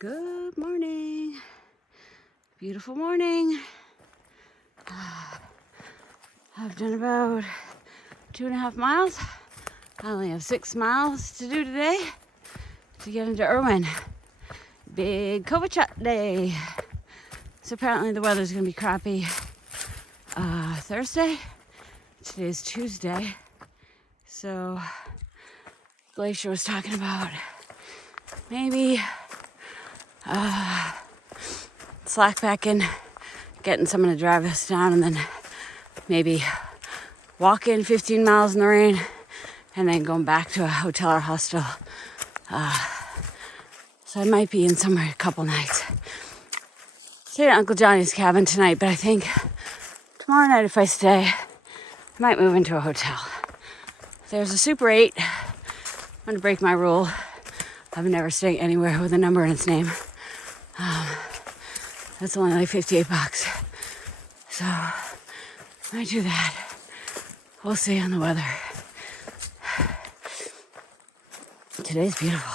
Good morning. Beautiful morning. I've done about 2.5 miles. I only have 6 miles to do today to get into Irwin. Big Kovachat day. So apparently the weather's gonna be crappy Thursday. Today's Tuesday. So Glacier was talking about maybe Slackpack and getting someone to drive us down, and then maybe walking 15 miles in the rain and then going back to a hotel or hostel. So I might be in somewhere a couple nights. Stayed at Uncle Johnny's cabin tonight, but I think tomorrow night if I stay, I might move into a hotel. There's a Super 8. I'm gonna break my rule. I've never stayed anywhere with a number in its name. That's only like $58. So I might do that. We'll see on the weather. Today's beautiful.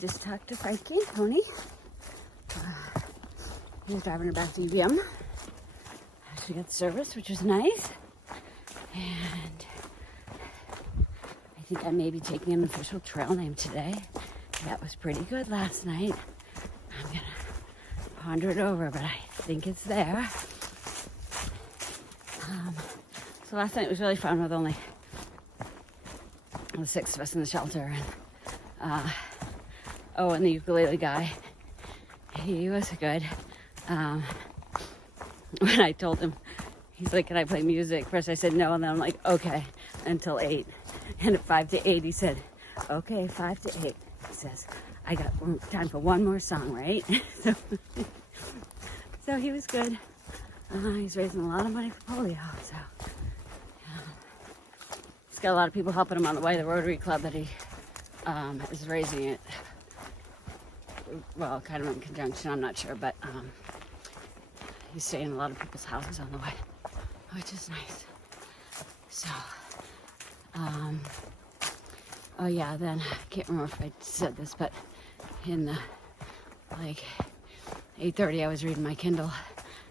Just talked to Frankie and Tony. He was driving her back to UVM. She got service, which was nice. And I think I may be taking an official trail name today. That was pretty good last night. I'm gonna ponder it over, but I think it's there. So last night was really fun with only the 6 of us in the shelter. And and the ukulele guy, he was good. When I told him, he's like, can I play music? First I said no, and then I'm like, okay, until 8. And at 5 to 8, he said, okay, 5 to 8. He says, I got time for one more song, right? So he was good. He's raising a lot of money for polio, so. He's got a lot of people helping him on the way. The Rotary Club that he is raising it. Well, kind of in conjunction, I'm not sure, but he's staying in a lot of people's houses on the way, which is nice. So, oh yeah, then I can't remember if I said this, but in the, like, 8:30 I was reading my Kindle,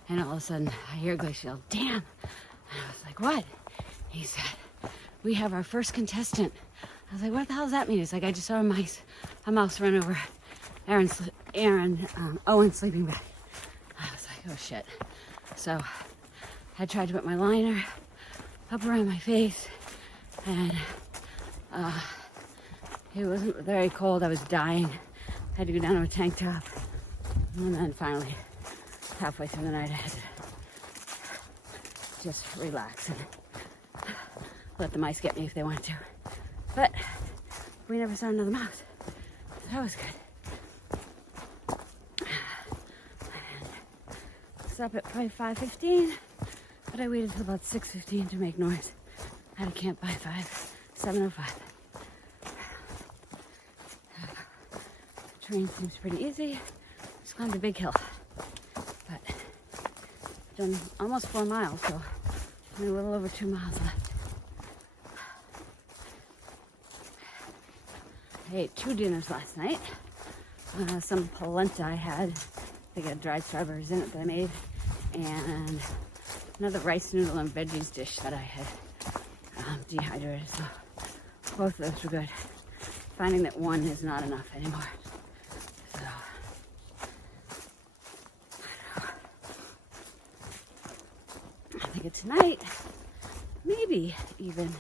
and all of a sudden I hear Glacier yell, damn! And I was like, what? He said, we have our first contestant. I was like, what the hell does that mean? He's like, I just saw a mouse run over Owen's sleeping bag. I was like, oh shit. So I tried to put my liner up around my face, and it wasn't very cold. I was dying. I had to go down to a tank top. And then finally, halfway through the night, I had to just relax and let the mice get me if they wanted to. But we never saw another mouse. So that was good. Up at probably 5:15, but I waited till about 6:15 to make noise. Had to camp by 7:05. The terrain seems pretty easy. Just climbed a big hill, but done almost 4 miles, so only a little over 2 miles left. I ate 2 dinners last night. Some polenta I had. They got dried strawberries in it that I made, and another rice noodle and veggies dish that I had dehydrated. So both of those were good. Finding that one is not enough anymore. So I think of tonight, maybe even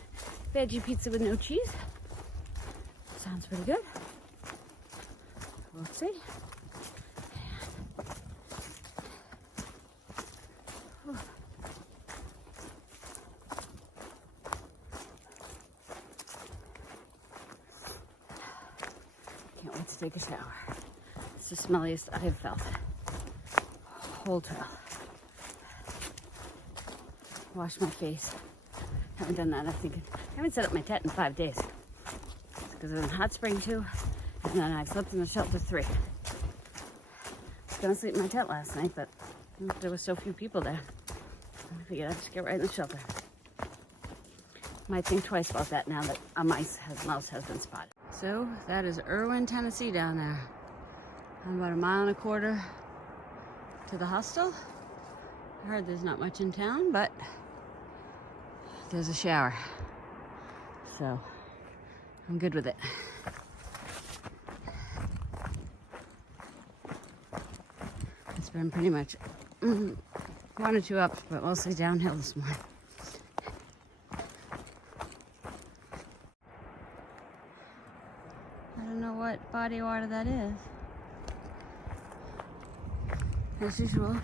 veggie pizza with no cheese. Sounds pretty good. We'll see. Can't wait to take a shower. It's the smelliest I've felt. Whole trail. Wash my face. Haven't done that, I think. I haven't set up my tent in 5 days. because it's in Hot Spring 2, and then I slept in the shelter 3. I was gonna sleep in my tent last night, but there was so few people there. I figured I'd just get right in the shelter. Might think twice about that now that a mouse has been spotted. So that is Erwin, Tennessee down there. I'm about 1.25 miles to the hostel. I heard there's not much in town, but there's a shower. So I'm good with it. It's been pretty much 1 or 2 up, but mostly downhill this morning. I don't know what body of water that is. As usual.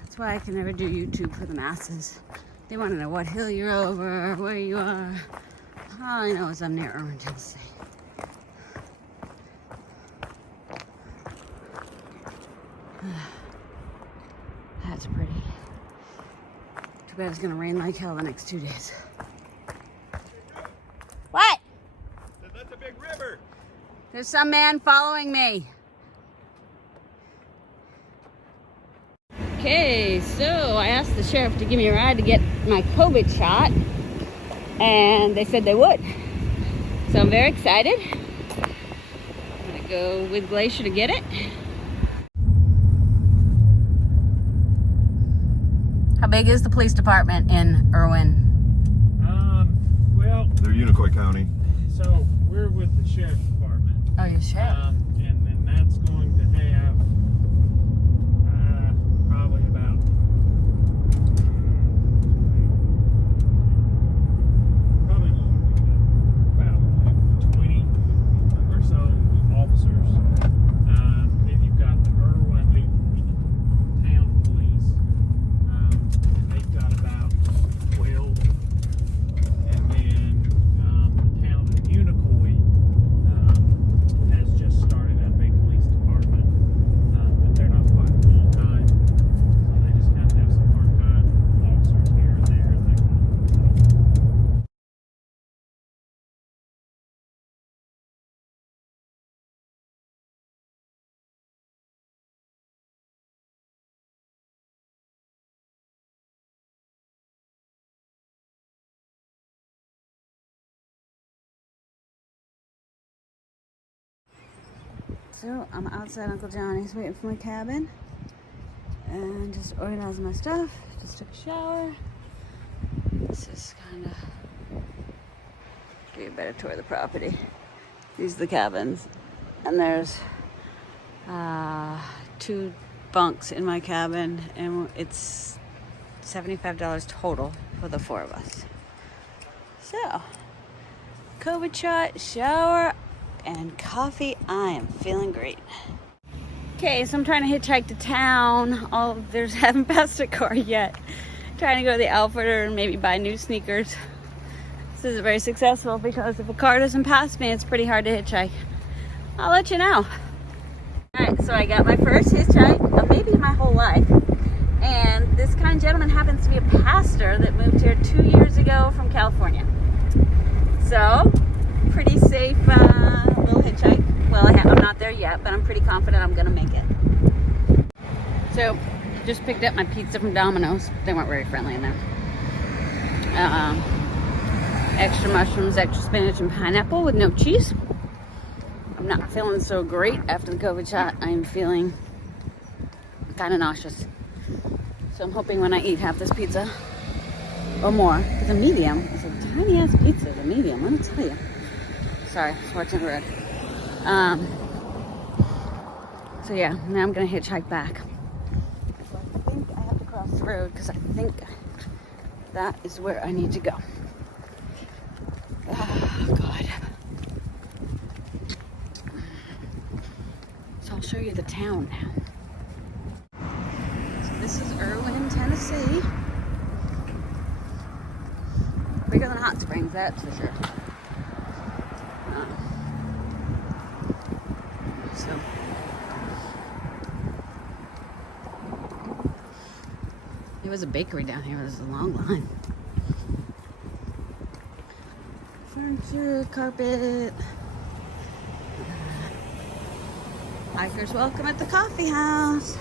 That's why I can never do YouTube for the masses. They want to know what hill you're over, where you are. All I know is I'm near Erwin, Tennessee. That's pretty. Too bad it's gonna rain like hell the next 2 days. What? That's a big river. There's some man following me. Okay, so I asked the sheriff to give me a ride to get my COVID shot, and they said they would. So I'm very excited. I'm gonna go with Glacier to get it. How big is the police department in Erwin? Well, they're Unicoi County. so we're with the sheriff's department. Oh, you're sheriff. And then that's going to have probably about like 20 or so officers. Then you've got the Erwin town police. And they've got about 12. And then the town of Unicoi has just started a big police department, but they're not quite full time, so they just kind of have some part time officers here and there. So I'm outside Uncle Johnny's waiting for my cabin and just organizing my stuff. Just took a shower. This is kind of give you a better tour of the property. These are the cabins, and there's 2 bunks in my cabin, and it's $75 total for the 4 of us. So, COVID shot, shower, and coffee. I am feeling great. Okay, so I'm trying to hitchhike to town. Haven't passed a car yet. Trying to go to the outfitter and maybe buy new sneakers. This isn't very successful because if a car doesn't pass me, it's pretty hard to hitchhike. I'll let you know. Alright, so I got my first hitchhike of maybe my whole life. And this kind gentleman happens to be a pastor that moved here 2 years ago from California. So, pretty safe little hitchhike. Well, I'm not there yet, but I'm pretty confident I'm gonna make it. So, just picked up my pizza from Domino's. They weren't very friendly in there. Extra mushrooms, extra spinach, and pineapple with no cheese. I'm not feeling so great after the COVID shot. I'm feeling kind of nauseous. So I'm hoping when I eat half this pizza or more, it's a medium. It's a tiny ass pizza, the medium, let me tell you. Sorry, I was watching the road. So yeah, now I'm gonna hitchhike back. So I think I have to cross the road because I think that is where I need to go. Oh God. So I'll show you the town now. So this is Erwin, Tennessee. Bigger than Hot Springs, that's for sure. So there was a bakery down here. There's a long line. Furniture, carpet. Hikers welcome at the coffee house.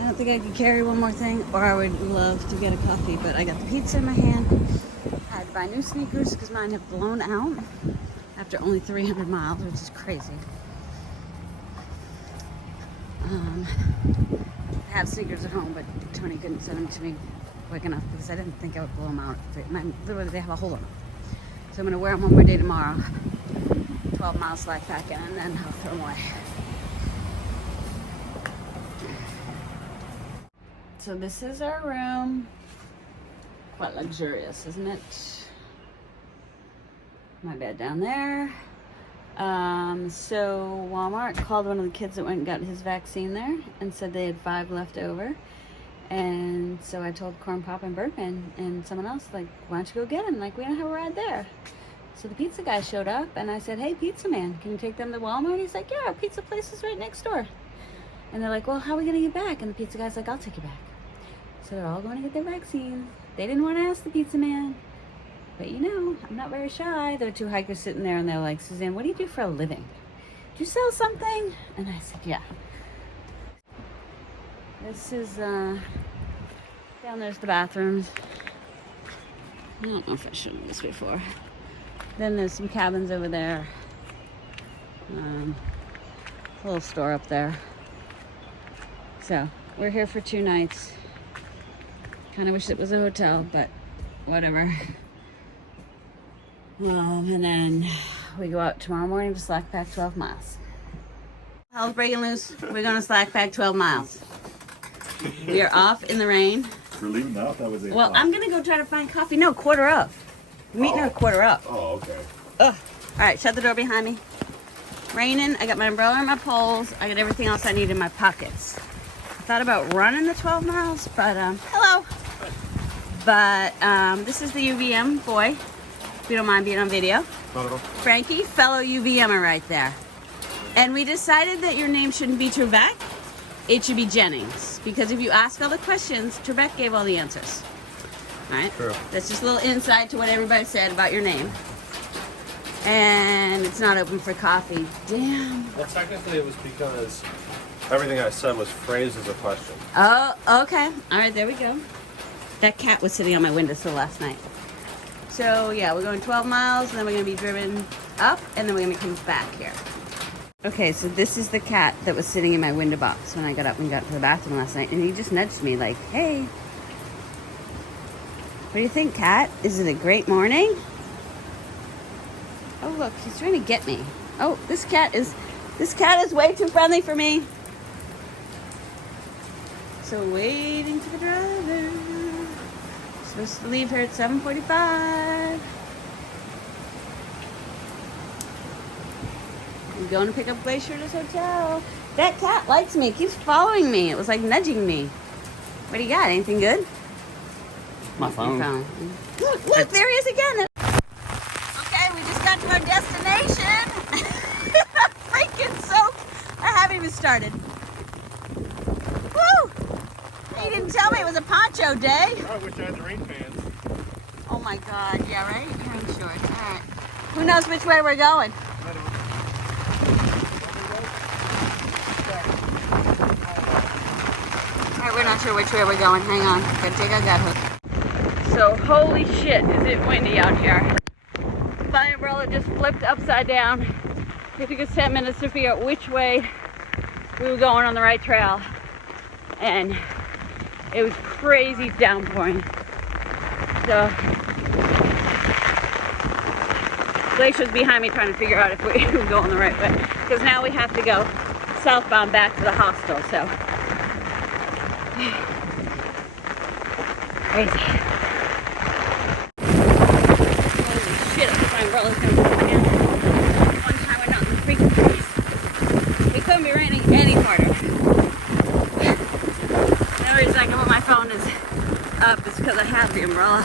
I don't think I could carry one more thing, or I would love to get a coffee, but I got the pizza in my hand. I had to buy new sneakers because mine have blown out after only 300 miles, which is crazy. I have sneakers at home, but Tony couldn't send them to me quick enough because I didn't think I would blow them out. Literally, they have a hole in them. So I'm going to wear them one more day tomorrow. 12 miles Slackpack in, and then I'll throw them away. So this is our room. Quite luxurious, isn't it? My bed down there. So Walmart called one of the kids that went and got his vaccine there and said they had 5 left over. And so I told Corn Pop and Bergman and someone else, like, why don't you go get them? Like, we don't have a ride there. So the pizza guy showed up and I said, hey, pizza man, can you take them to Walmart? He's like, yeah, our pizza place is right next door. And they're like, well, how are we going to get back? And the pizza guy's like, I'll take you back. So they're all going to get their vaccine. They didn't want to ask the pizza man. But you know, I'm not very shy. There were 2 hikers sitting there and they're like, Suzanne, what do you do for a living? Do you sell something? And I said, yeah. This is, down there's the bathrooms. I don't know if I showed this before. Then there's some cabins over there. A little store up there. So, we're here for 2 nights. Kind of wish it was a hotel, but whatever. And then we go out tomorrow morning to Slackpack 12 miles. Hell's breaking loose. We're going to Slackpack 12 miles. We are off in the rain. We're leaving now? That was 8 Well, o'clock. I'm going to go try to find coffee. No, quarter up. We're meeting her quarter up. Oh, okay. Ugh. All right, shut the door behind me. Raining. I got my umbrella and my poles. I got everything else I need in my pockets. I thought about running the 12 miles, but, hello. But this is the UVM boy, if you don't mind being on video. Not at all. Frankie, fellow UVMer right there. And we decided that your name shouldn't be Trebek, it should be Jennings. Because if you ask all the questions, Trebek gave all the answers. All right? True. That's just a little insight to what everybody said about your name. And it's not open for coffee. Damn. Well, technically it was because everything I said was phrased as a question. Oh, okay. All right, there we go. That cat was sitting on my windowsill last night. So yeah, we're going 12 miles and then we're gonna be driven up and then we're gonna come back here. Okay, so this is the cat that was sitting in my window box when I got up and got to the bathroom last night, and he just nudged me like, hey, what do you think, cat? Is it a great morning? Oh look, she's trying to get me. Oh, this cat is way too friendly for me. So waiting for the driver. Supposed to leave her at 7:45. I'm going to pick up Glacier at his hotel. That cat likes me. It keeps following me. It was like nudging me. What do you got? Anything good? My phone. Look, there he is again. Okay, we just got to our destination. Freaking soaked. I haven't even started. Woo! You didn't tell me it was a poncho day. I wish I had the rain pants. Oh my god, yeah, right? Rain shorts. Alright. Who knows which way we're going? I don't. Alright, we're not sure which way we're going. Hang on. Gotta take our gut hook. So, holy shit, is it windy out here. My umbrella just flipped upside down. It took us 10 minutes to figure out which way we were going on the right trail. And it was crazy downpouring. So, Glacier's behind me trying to figure out if we were going the right way. Because now we have to go southbound back to the hostel, so. Crazy. Holy shit, I think my umbrella's gonna fall down. One time we're not in the freaking trees. It couldn't be raining any harder. The only reason I can put my phone is up is because I have the umbrella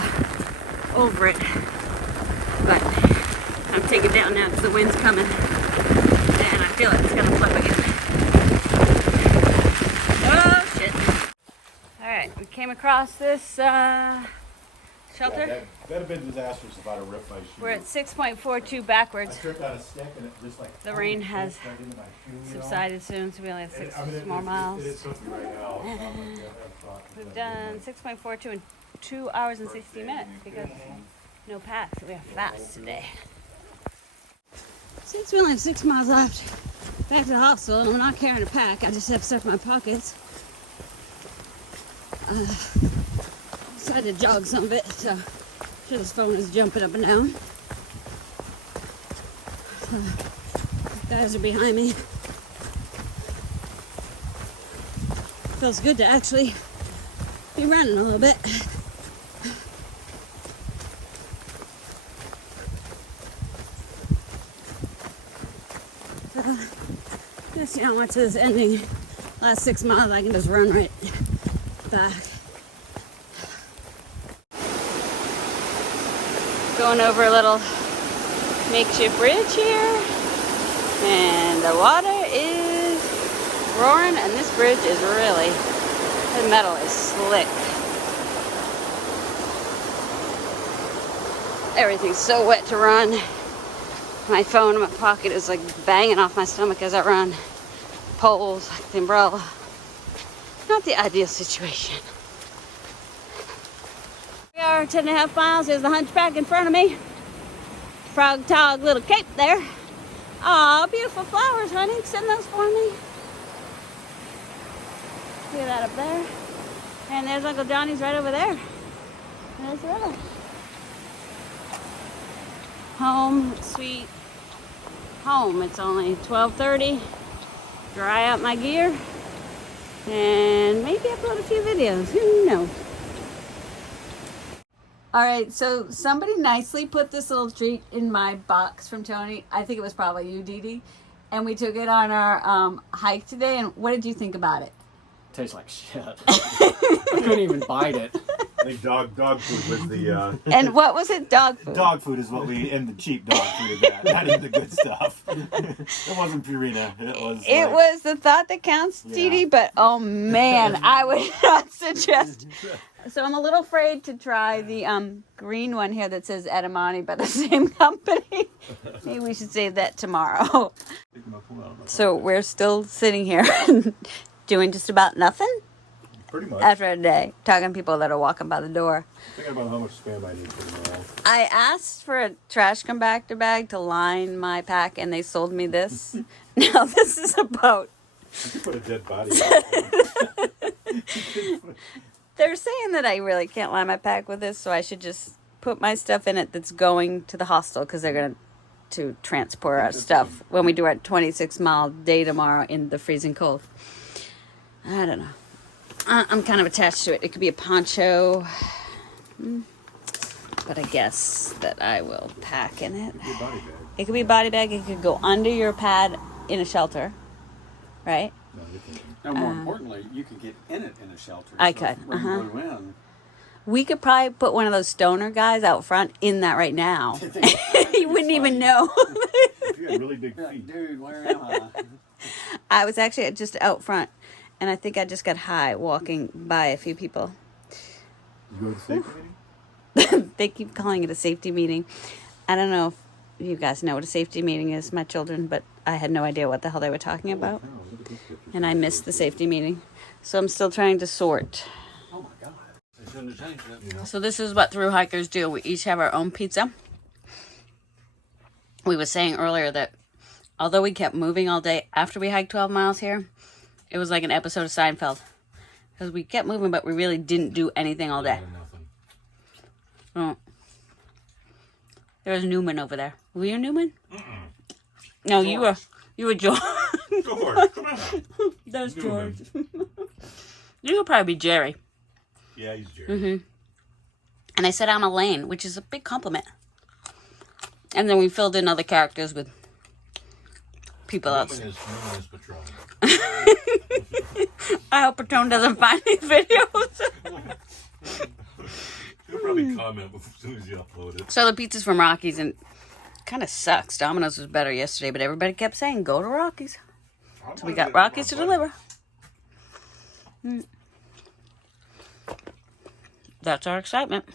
over it. But I'm taking it down now because the wind's coming. And I feel like it's gonna flip again. Oh shit. Alright, we came across this Shelter? Yeah, that'd have been disastrous if I'd have ripped my shoe. We're at 6.42 I backwards. tripped on a stick and it just like. The rain has right into my shoe, you know? subsided soon, so we only have And, 6 I mean, more miles. It is something right now. We've done 6.42 in 2 hours and 60 minutes because no packs. We are fast today. Since we only have 6 miles left back to the hostel, and I'm not carrying a pack, I just have stuff in my pockets. Decided to jog some of it, so sure this phone is jumping up and down. So, guys are behind me. Feels good to actually be running a little bit. So, just, you know, once this ending, last 6 miles, I can just run right back. Going over a little makeshift bridge here, and the water is roaring, and this bridge is really, the metal is slick. Everything's so wet to run. My phone in my pocket is like banging off my stomach as I run. Poles, like the umbrella. Not the ideal situation. We are 10.5 miles. There's the hunchback in front of me. Frog tog little cape there. Aw, beautiful flowers, honey. Send those for me. See that up there? And there's Uncle Johnny's right over there. There's the river. Home, sweet home. It's only 12:30. Dry out my gear. And maybe upload a few videos. Who knows? All right, so somebody nicely put this little treat in my box from Tony. I think it was probably you, Dee Dee. And we took it on our hike today. And what did you think about it? Tastes like shit. I couldn't even bite it. I think dog food was the. And what was it? Dog food? Dog food is what we, and the cheap dog food is that. That is the good stuff. It wasn't Purina. It was the thought that counts, Dee Dee, but oh man, I would not suggest. So I'm a little afraid to try the green one here that says Edamame by the same company. Maybe we should save that tomorrow. So we're still sitting here doing just about nothing Pretty much. after a day, talking to people that are walking by the door. Thinking about how much spam I need for tomorrow. I asked for a trash compactor bag to line my pack, and they sold me this. Now this is about... You could put a dead body. They're saying that I really can't line my pack with this, so I should just put my stuff in it that's going to the hostel, because they're going to transport our stuff when we do our 26-mile day tomorrow in the freezing cold. I don't know. I'm kind of attached to it. It could be a poncho, but I guess that I will pack in it. It could be a body bag. It could go under your pad in a shelter, right? No, you're thinking. And more importantly, you could get in it in a shelter. I so could, When you go in, We could probably put one of those stoner guys out front in that right now. You wouldn't even know. You had really big be like, feet. dude, where am I? I was actually just out front, and I think I just got high walking by a few people. You go to the safety meeting? They keep calling it a safety meeting. I don't know if you guys know what a safety meeting is, my children, but I had no idea what the hell they were talking about. And I missed the safety meeting. So I'm still trying to sort. Oh my God. I shouldn't have changed that. So this is what thru hikers do. We each have our own pizza. We were saying earlier that although we kept moving all day after we hiked 12 miles here, it was like an episode of Seinfeld. Because we kept moving, but we really didn't do anything all day. Oh. There's Newman over there. Were you Newman? No, you were George. George, come on. That's Newman. George. You could probably be Jerry. Yeah, he's Jerry. Mm-hmm. And I said I'm Elaine, which is a big compliment. And then we filled in other characters with people else. Newman is Patron. I hope Patron doesn't find these videos. He'll probably comment as soon as you upload it. So the pizza's from Rocky's, and kind of sucks. Domino's was better yesterday, but everybody kept saying, go to Rocky's. So we got Rocky's to deliver. That's our excitement.